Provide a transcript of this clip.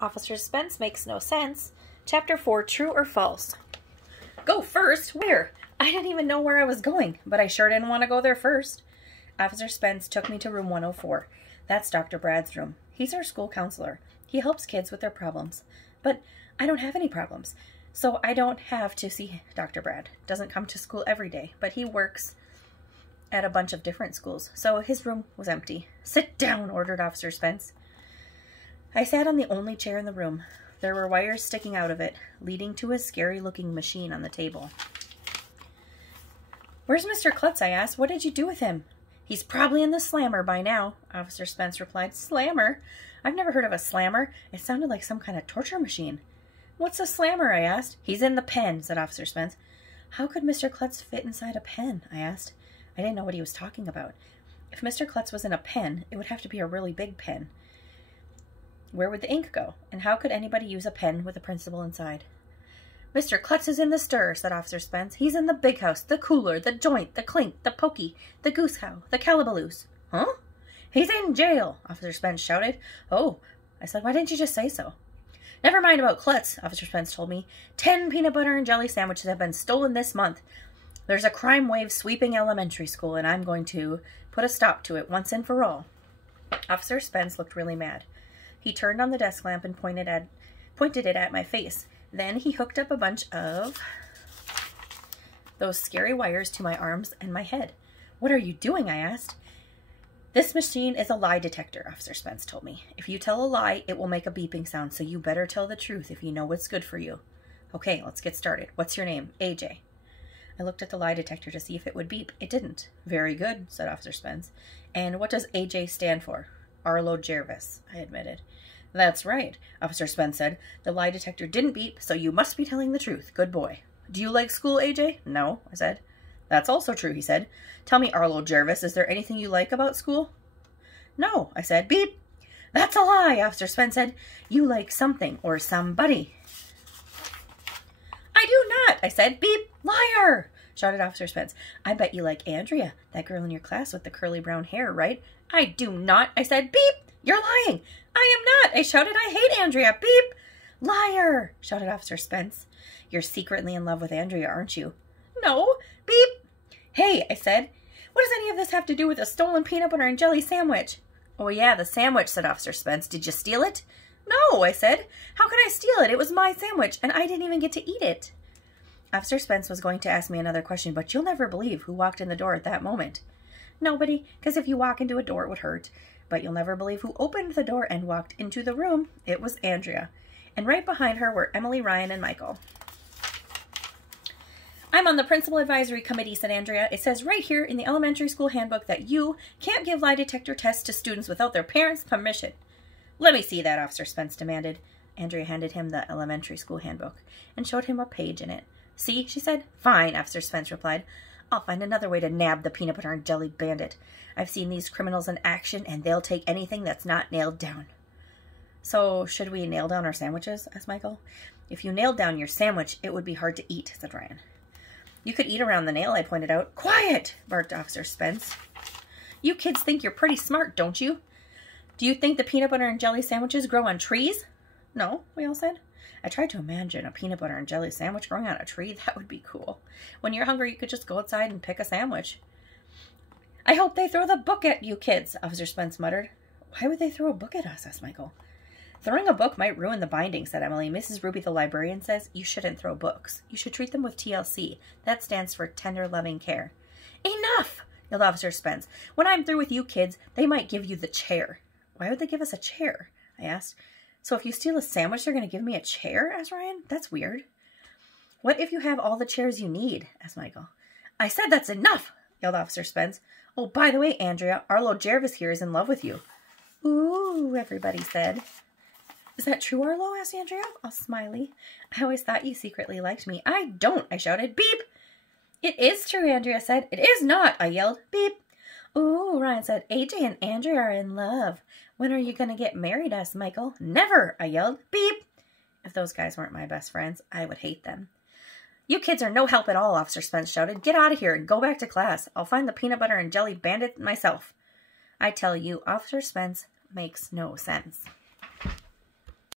Officer Spence Makes No Sense. Chapter 4, True or False. Go first? Where? I didn't even know where I was going, but I sure didn't want to go there first. Officer Spence took me to room 104. That's Dr. Brad's room. He's our school counselor. He helps kids with their problems. But I don't have any problems, so I don't have to see Dr. Brad. Doesn't come to school every day, but he works at a bunch of different schools, so his room was empty. Sit down, ordered Officer Spence. I sat on the only chair in the room. There were wires sticking out of it, leading to a scary-looking machine on the table. Where's Mr. Klutz? I asked. What did you do with him? He's probably in the slammer by now, Officer Spence replied. Slammer? I've never heard of a slammer. It sounded like some kind of torture machine. What's a slammer? I asked. He's in the pen, said Officer Spence. How could Mr. Klutz fit inside a pen? I asked. I didn't know what he was talking about. If Mr. Klutz was in a pen, it would have to be a really big pen. Where would the ink go? And how could anybody use a pen with a principal inside? Mr. Klutz is in the stir, said Officer Spence. He's in the big house, the cooler, the joint, the clink, the pokey, the goose cow, the calabalooze. Huh? He's in jail, Officer Spence shouted. Oh, I said, why didn't you just say so? Never mind about Klutz, Officer Spence told me. 10 peanut butter and jelly sandwiches have been stolen this month. There's a crime wave sweeping elementary school, and I'm going to put a stop to it once and for all. Officer Spence looked really mad. He turned on the desk lamp and pointed it at my face. Then he hooked up a bunch of those scary wires to my arms and my head. What are you doing? I asked. This machine is a lie detector, Officer Spence told me. If you tell a lie, it will make a beeping sound, so you better tell the truth if you know what's good for you. Okay, let's get started. What's your name? AJ. I looked at the lie detector to see if it would beep. It didn't. Very good, said Officer Spence. And what does AJ stand for? Arlo Jervis, I admitted. That's right, Officer Spence said. The lie detector didn't beep, so you must be telling the truth. Good boy. Do you like school, AJ? No, I said. That's also true, he said. Tell me, Arlo Jervis, is there anything you like about school? No, I said. Beep. That's a lie, Officer Spence said. You like something or somebody. I do not, I said. Beep. Liar, shouted Officer Spence. I bet you like Andrea, that girl in your class with the curly brown hair, right? I do not, I said. Beep. You're lying. I am not, I shouted. I hate Andrea. Beep. Liar, shouted Officer Spence. You're secretly in love with Andrea, aren't you? No. Beep. Hey, I said. What does any of this have to do with a stolen peanut butter and jelly sandwich? Oh, yeah, the sandwich, said Officer Spence. Did you steal it? No, I said. How could I steal it? It was my sandwich, and I didn't even get to eat it. Officer Spence was going to ask me another question, but you'll never believe who walked in the door at that moment. Nobody, because if you walk into a door, it would hurt. But you'll never believe who opened the door and walked into the room. It was Andrea. And right behind her were Emily, Ryan, and Michael. I'm on the Principal Advisory Committee, said Andrea. It says right here in the elementary school handbook that you can't give lie detector tests to students without their parents' permission. Let me see that, Officer Spence demanded. Andrea handed him the elementary school handbook and showed him a page in it. See, she said. Fine, Officer Spence replied. I'll find another way to nab the peanut butter and jelly bandit. I've seen these criminals in action, and they'll take anything that's not nailed down. So, should we nail down our sandwiches? Asked Michael. If you nailed down your sandwich, it would be hard to eat, said Ryan. You could eat around the nail, I pointed out. Quiet, barked Officer Spence. You kids think you're pretty smart, don't you? Do you think the peanut butter and jelly sandwiches grow on trees? No, we all said. I tried to imagine a peanut butter and jelly sandwich growing on a tree. That would be cool. When you're hungry, you could just go outside and pick a sandwich. I hope they throw the book at you kids, Officer Spence muttered. Why would they throw a book at us? Asked Michael. Throwing a book might ruin the binding, said Emily. Mrs. Ruby, the librarian, says you shouldn't throw books. You should treat them with TLC. That stands for tender, loving care. Enough, yelled Officer Spence. When I'm through with you kids, they might give you the chair. Why would they give us a chair? I asked. So if you steal a sandwich, they're going to give me a chair? Asked Ryan. That's weird. What if you have all the chairs you need? Asked Michael. I said that's enough, yelled Officer Spence. Oh, by the way, Andrea, Arlo Jervis here is in love with you. Ooh, everybody said. Is that true, Arlo? Asked Andrea, all smiley. I always thought you secretly liked me. I don't, I shouted. Beep. It is true, Andrea said. It is not, I yelled. Beep. Ooh, Ryan said. AJ and Andrea are in love. When are you going to get married? Asked Michael. Never, I yelled. Beep. If those guys weren't my best friends, I would hate them. You kids are no help at all, Officer Spence shouted. Get out of here and go back to class. I'll find the peanut butter and jelly bandit myself. I tell you, Officer Spence makes no sense.